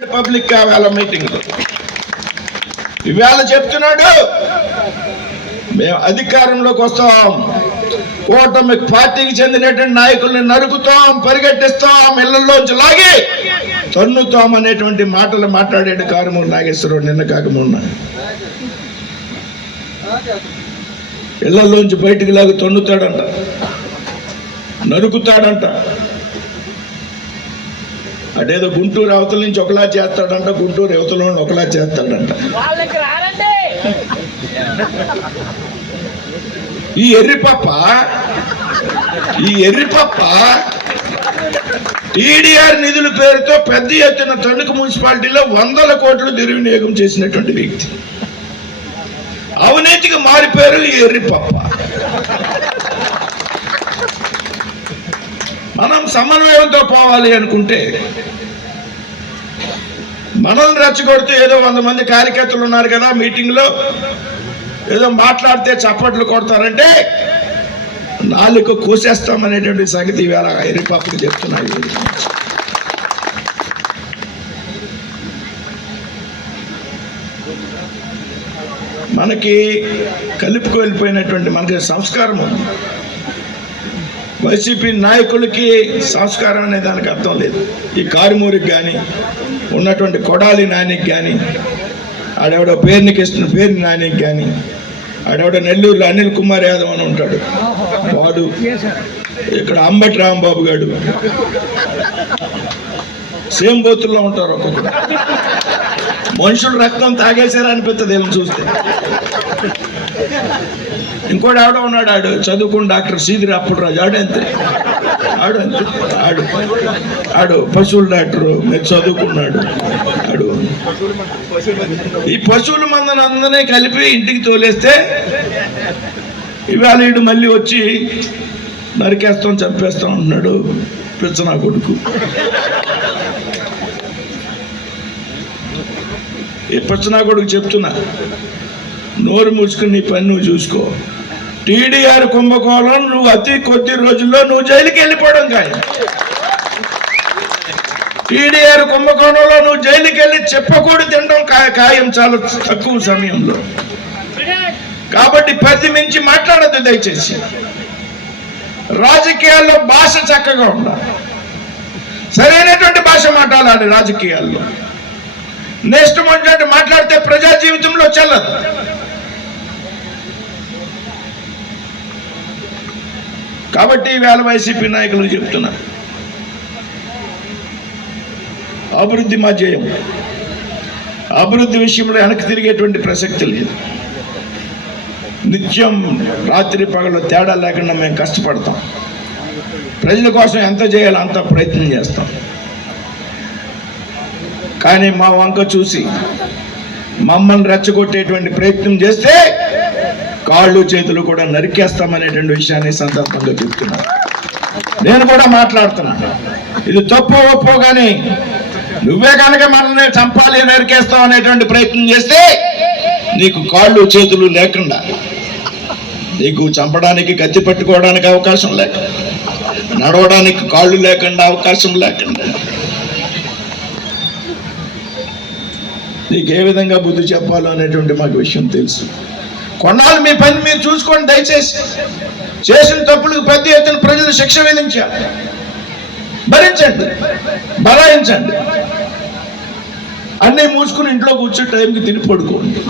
Public వాళ్ళ meeting ఇవాళ చెప్తున్నాడు, మేము అధికారంలోకి వస్తాం, కూటమి పార్టీకి చెందినటువంటి నాయకుల్ని నరుకుతాం, పరిగెట్టిస్తాం, ఇళ్లలోంచి లాగి తన్నుతాం అనేటువంటి మాటలు మాట్లాడాడు కారుమూరి నాగేశ్వరరావు నిన్న కాక మొన్న. ఇళ్లలోంచి బయటికి లాగి తన్నుతాడంట, నరుకుతాడంట. అదేదో గుంటూరు అవతల నుంచి ఒకలా చేస్తాడంట, గుంటూరు యువతలో ఒకలా చేస్తాడంట. ఈ ఎర్రిపప్ప టీడీఆర్ నిధుల పేరుతో పెద్ద ఎత్తున తణుకు మున్సిపాలిటీలో 100 కోట్లు దుర్వినియోగం చేసినటువంటి వ్యక్తి. అవినీతికి మారిపోయారు ఈ ఎర్రిపప్ప. మనం సమన్వయంతో పోవాలి అనుకుంటే, మనల్ని రెచ్చగొడుతూ ఏదో 100 మంది కార్యకర్తలు ఉన్నారు కదా మీటింగ్లో, ఏదో మాట్లాడితే చప్పట్లు కొడతారంటే నాలుగు కోసేస్తామనేటువంటి సంగతి ఇవాళ ఎర్రిపప్పకి చెప్తున్నాడు. మనకి కలుపుకు వెళ్ళిపోయినటువంటి మనకి సంస్కారం ఉంది. వైసీపీ నాయకులకి సంస్కారం అనే దానికి అర్థం లేదు. ఈ కారుమూరికి కానీ, ఉన్నటువంటి కొడాలి నానికి కానీ, ఆడెవడో పేరు నానికి కానీ, ఆడెవడో నెల్లూరులో అనిల్ కుమార్ యాదవ్ అని ఉంటాడు వాడు, ఇక్కడ అంబటి రాంబాబు గారు, సేమ్ బోతుల్లో ఉంటారు. ఒక్కొక్కరు మనుషులు రక్తం తాగేశారు అనిపిస్తుంది ఏమో చూస్తే. ఇంకోటి ఆవిడ ఉన్నాడు, ఆడు చదువుకున్న డాక్టర్ సీదిరి అప్పుడురాజు, ఆడు పశువుల డాక్టరు, మీరు చదువుకున్నాడు. ఈ పశువుల మందని అందరినీ కలిపి ఇంటికి తోలేస్తే ఇవాళ వీడు మళ్ళీ వచ్చి నరికేస్తాం, చంపేస్తాం అంటున్నాడు పిచ్చనా కొడుకు. ఈ పిచ్చనా కొడుకు చెప్తున్నా, నోరు మూసుకుని నీ పని నువ్వు చూసుకో. టీడీఆర్ కుంభకోణం నువ్వు అతి కొద్ది రోజుల్లో నువ్వు జైలుకి వెళ్ళిపోవడం ఖాయం. టీడీఆర్ కుంభకోణంలో నువ్వు జైలుకి వెళ్ళి చెప్పకూడదు తినడం ఖాయం చాలా తక్కువ సమయంలో. కాబట్టి పరిధి మించి మాట్లాడద్దు దయచేసి. రాజకీయాల్లో భాష చక్కగా ఉండాలి, సరైనటువంటి భాష మాట్లాడాలి రాజకీయాల్లో. నెక్స్ట్ మాట్లాడితే ప్రజా జీవితంలో చెల్లదు. కాబట్టి వేళ వైసీపీ నాయకులు చెప్తున్నా, అభివృద్ధి మా జయం. అభివృద్ధి విషయంలో వెనక్కి తిరిగేటువంటి ప్రసక్తి లేదు. నిత్యం రాత్రి పగలు తేడా లేకుండా మేము కష్టపడతాం. ప్రజల కోసం ఎంత చేయాలో అంత ప్రయత్నం చేస్తాం. కానీ మా వంక చూసి మమ్మల్ని రెచ్చగొట్టేటువంటి ప్రయత్నం చేస్తే కాళ్ళు చేతులు కూడా నరికేస్తామనేటువంటి విషయాన్ని సందర్భంగా చెప్తున్నాను. నేను కూడా మాట్లాడుతున్నాను, ఇది తప్పు ఒప్పో కానీ నువ్వే కనుక మనల్ని చంపాలి, నరికేస్తాం అనేటువంటి ప్రయత్నం చేస్తే నీకు కాళ్ళు చేతులు లేకుండా, నీకు చంపడానికి కత్తి పట్టుకోవడానికి అవకాశం లేకుండా, నడవడానికి కాళ్ళు లేకుండా, అవకాశం లేకుండా, నీకు ఏ విధంగా బుద్ధి చెప్పాలో అనేటువంటి మాకు విషయం తెలుసు. కొన్నాళ్ళు మీ పని మీరు చూసుకోండి దయచేసి. చేసిన తప్పులకు పెద్ద ఎత్తున ప్రజలు శిక్ష విధించారు, భరించండి, బలాయించండి. అన్నీ మూసుకుని ఇంట్లో కూర్చొని టైంకి తిని పడుకోండి.